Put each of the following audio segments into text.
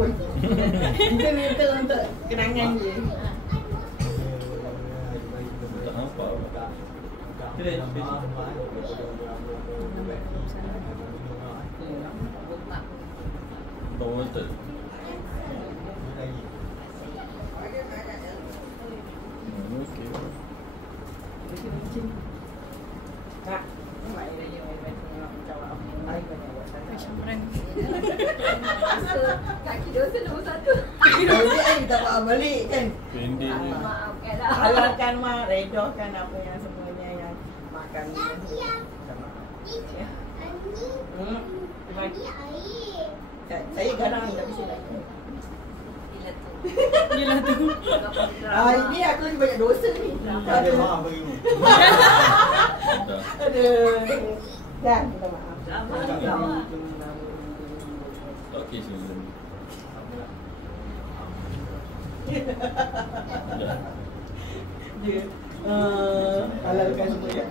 pun. Kita minta untuk kenangan je. Tak nampak. Bawa betul. Okey. Kak, mak dia jawab. Baik banyak buat sana. Macam orang. Kaki dosa nombor 1. Jadi ai tak faham balik kan. Pendek je. Maafkanlah. Halalkan mak, redokan apa yang semuanya yang makan ni. Ya. Saya garang tapi saya tak. Yelah tu. Ini aku ni banyak dosa ni. Ada maaf bagimu. Aduh. Dah, minta maaf. Okey sebelum. Dia halalkan semua ya.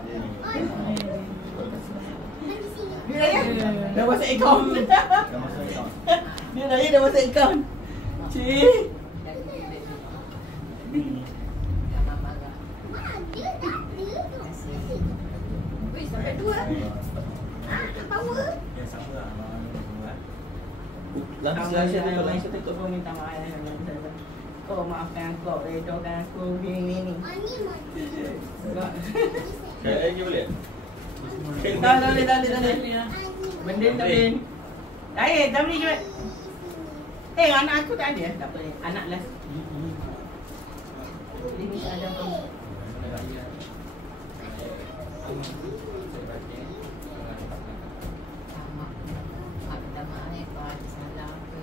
Dia raya dah masuk akaun. Dah masuk akaun. Dia raya dah masuk akaun. Cik. Sampai 2. Power. Ya, sama lah. Langsung saya tu Lain saya takut pun minta maaf. Kau maafkan aku, redokan aku ni. Kayak lagi boleh? Tak boleh. Benda tak boleh. Tak boleh je. Anak aku tak ada. Tak boleh. Anak last. Ini tak ada apa.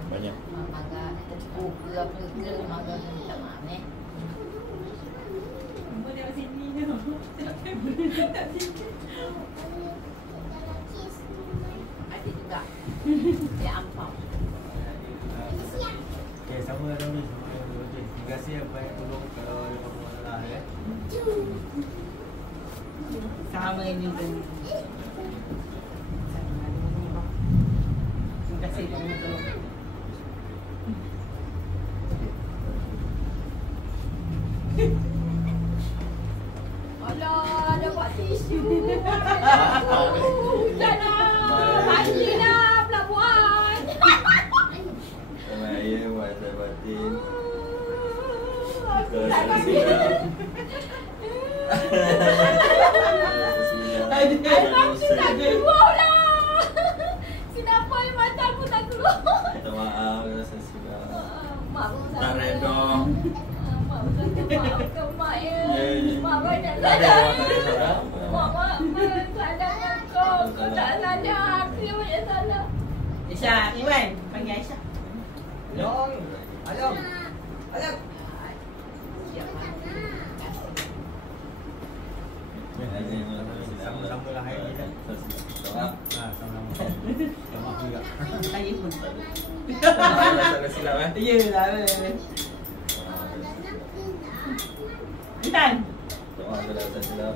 Banyak. Boleh sini je. Ada juga. Dia ampau. Okay, sama lah Rami. Terima kasih apa yang tolong kalau ada apa-apa masalah ya. Sama ini pun. Terima kasih kerana tolong. Alah, ada buat tisu. Hujan lah. Mandi lah pelabuhan. Saya buat saya batin. Aku tak nak air mata tak keluar lah. Kenapa air mata aku tak keluar? Minta maaf kalau saya silap. Mak Tak redha. Mak maafkan mak ya. Mak banyak Tak ada, salah. tak ada salah. Mak sadar kau. Kau tak sadar. Aku yang banyak salah. Aisyah, Iwan, panggil Aisyah. Long. Ayam. Ayam. Sama-sama lah hari ni kan. Sama-sama. Sama juga. Saya pun. Tak silap Yelah. Intan. Maaf kalau saya silap.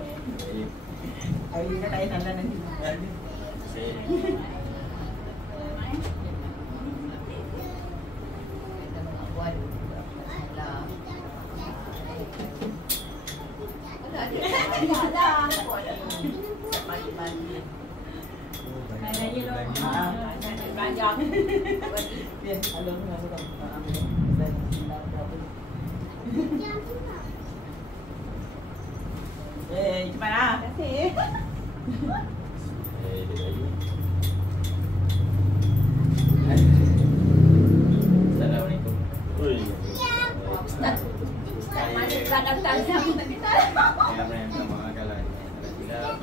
Hari ni tak payah tanda nanti. Saya Halo, cepat lah. Terima kasih. dia lagi. Assalamualaikum. Oi. Ustaz mana tak datang siapa tak kita. Saya minta maaf kalau ada silap.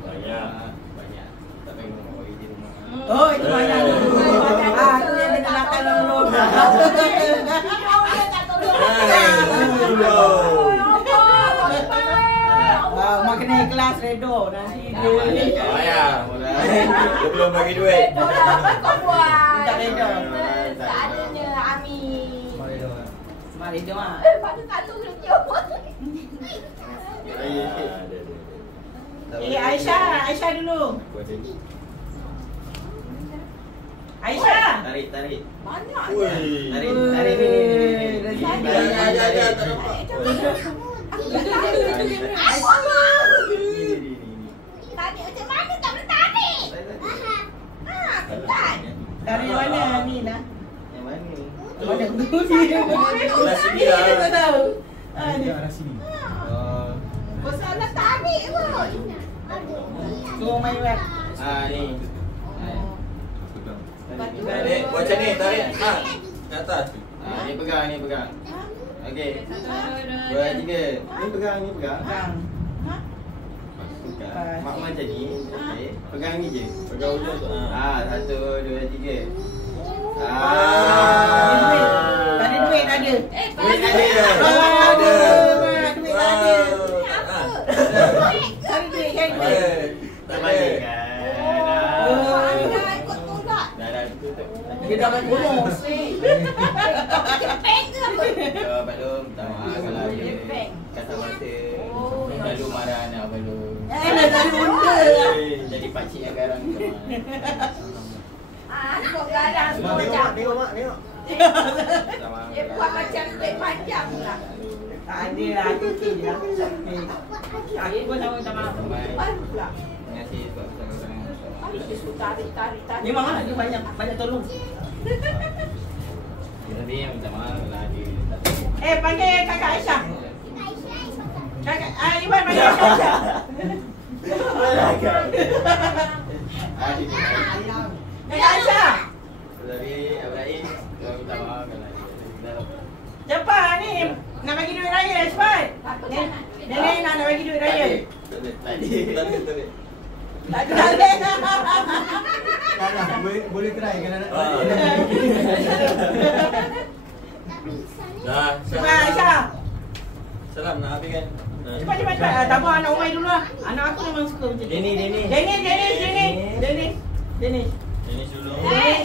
Banyak. Tak payah ngomong di rumah. Oh, itu banyak. Aku yang minta makan dulu. Dia tak tolong. Mak kena ikhlas redo nanti dia. Ya, dia belum bagi duit. Kau buat. Minta redo. Seadanya Ami. Mak redo ah. Pada satu kejap. Aisyah dulu. Aisyah. Tarik. Banyak. Tarik ni. Ada. Tak nampak. Tarik macam mana tak boleh tarik? Kan? Tarik mana ni lah? Yang mana? Mana tu? Belah sini lah. Tak tahu. Dia arah sini. Kau salah tarik pun. Tunggu main web. Ni. Batu. Tarik. Buat macam ni. Tarik. Ke atas. Ni pegang. Okey. 2, 3. Ni pegang. Pegang. Mak macam ni. Okey. Pegang ni je. Pegang ujung tu. 1, 2, 3. Tak ada duit tak ada. Duit ada. Duit tak ada. Cari duit, cari duit. Tak balik kan. Dah ikut tolak. Dah tutup. Dia dah main bonus. Kepeng ke apa? Balum, minta maaf kalau dia kata masa. Lalu marah anak balum. Dah cari benda lah. Jadi pakcik yang garang minta maaf. Kau garang semua macam. Tengok mak. Dia buat macam duit panjang pula. Tak ada lah, okey je lah. Aku pun sama minta maaf. Baru pula. Terima kasih sebab sama-sama. Dia suruh tarik. Memang lah, dia banyak tolong. Tapi yang minta maaf lah dia. Panggil kakak Aisyah. Kakak, Iwan panggil kakak Aisyah. Kakak Aisyah. Tapi Ibrahim kalau minta maaf kalau dia. Cepat ni, nak bagi duit raya cepat. Nenek nak bagi duit raya. Tadi. Tak ada. Boleh try kalau nak. Dah. Cepat Aisyah. Salam nak habis kan? Cepat. Tabur anak Umay dulu lah. Anak aku memang suka macam ni. Dennis. Ini dulu.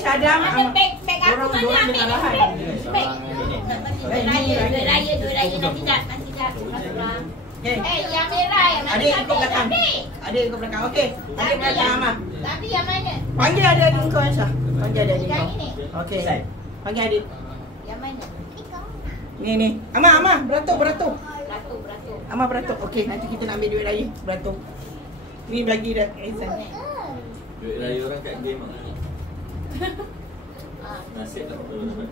Syadam. Mana beg aku Orang mana dia ambil kalah. beg. Duit raya nanti jap. Okay. Yang merah yang mana Adik ikut belakang. Adik ikut belakang. Okey. Adik belakang Amah. Tapi yang mana? Panggil adik kau Aisyah. Panggil adik Yang kau. ini. Okey. Panggil adik. Yang mana? Ni. Amah, beratuk. Beratur. Amah beratuk. Okey, nanti kita nak ambil duit raya. Beratuk. Ni bagi dah Aisyah. Duit raya orang kat game lah. Nasib lah betul.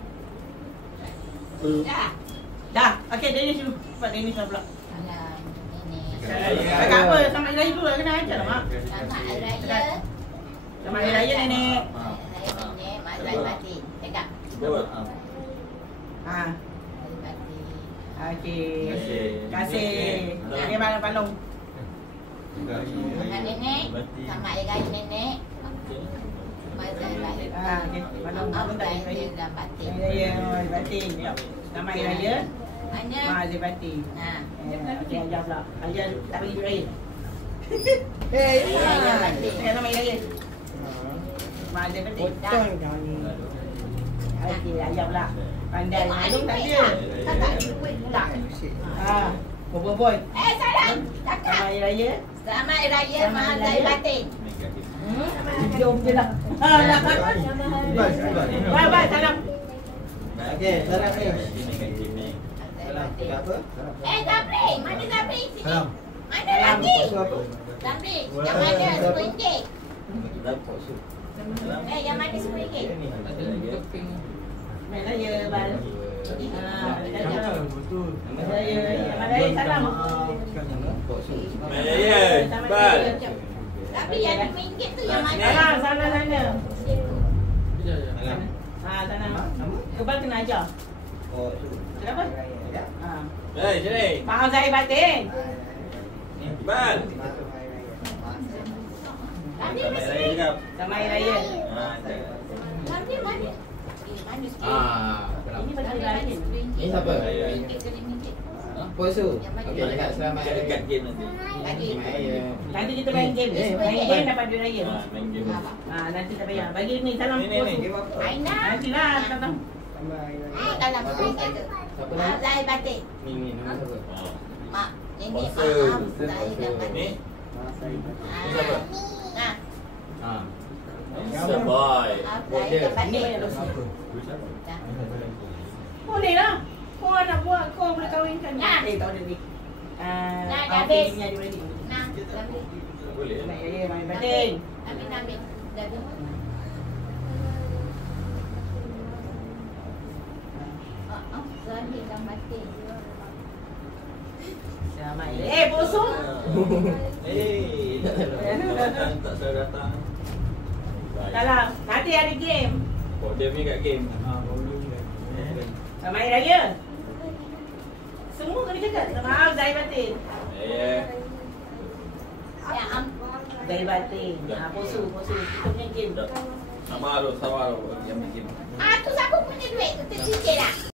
Dah. Okey, Dennis dulu. Cepat Dennis nak pula. Salam. Ini. Cakap apa? Selamat Hari Raya dulu lah. Kena ajar lah, Mak. Selamat Hari Raya. Selamat Hari Raya, Nenek. Nenek, Mak Zai Batin. Pegang. Buat. Ha. Zai Batin. Okey. Terima Kasih. Okey, Palong. Dengan Nenek. Selamat Hari Raya Nenek. Mak Zai Batin. Okey. Palong. Mak Tak Zai Hari Raya. Batin. Hari Raya, Hari Batin. Selamat Hari Raya. Mana? Mak Hari Batin. Nah. Okey, ajar pula. Ajar tak bagi duit raya. Hari Batin. Selamat Hari Raya. Mak Hari Batin. Potong kau ni. Okey, ajar pula. Pandai. Malum tak ada. Tak ada duit pula. Boy. Salam. Selamat Cakap. Hari Raya. Selamat Hari Raya Mak Zai Batin. Jom je lah. Bye, salam. Okey, salam ni. Apa? Zabri. Mana Zabri? Sini. Salam. Mana lagi? Apa? Zabri. Yang mana? RM10. Dapat su. Yang mana RM10? Selamat Raya, Bal. Cakap betul. Selamat Raya. Selamat Raya, salam. Maya, Bal. Tapi yang RM5 tu yang mana? Salam, sana. Alam. Sana. Kebal kena ajar. Oh, Kenapa? Hei, sini. Maaf Zahir Batin. Bal. Zabri Sampai mesti. raya juga. Selamat Hari Raya. Zabri mana? Mana sikit? Ini bagi lain. Ini siapa? RM5 ke RM5? Puasu. Okey, cakap selamat Ada dekat game nanti. Lagi. Nanti kita main game. Main game dapat duit raya. Main game. Nanti tak payah. Bagi ni salam. Ni. Aina. Nanti lah. Salam. Dalam RM5 tu. Siapa Mak nama? Zai Batin. Ni nama siapa? Mak. Nenek Sponsor. maaf. Zai dan Ni. Batin. Siapa? Nah. Boy. Order. Ni banyak dosa. Dah. Boleh lah. Kau anak buat, kau boleh kahwinkan. Nah. Tak ada ni. Dah habis. Ni ada ready. Nah, dah ambil. Boleh. Baik, ya, main batin. Ambil. Dah habis. Zahir dah mati. Selamat. Bosong. Tak salah datang. Salam. Nanti ada game. Dia punya kat game. Baru juga. Main raya. Semua kena cakap. Maaf, Zahir batin. Ya, Zahir batin. Posu. Kita punya game. Sabar lu. Yang bikin. tu siapa punya duit? Kita cicil lah.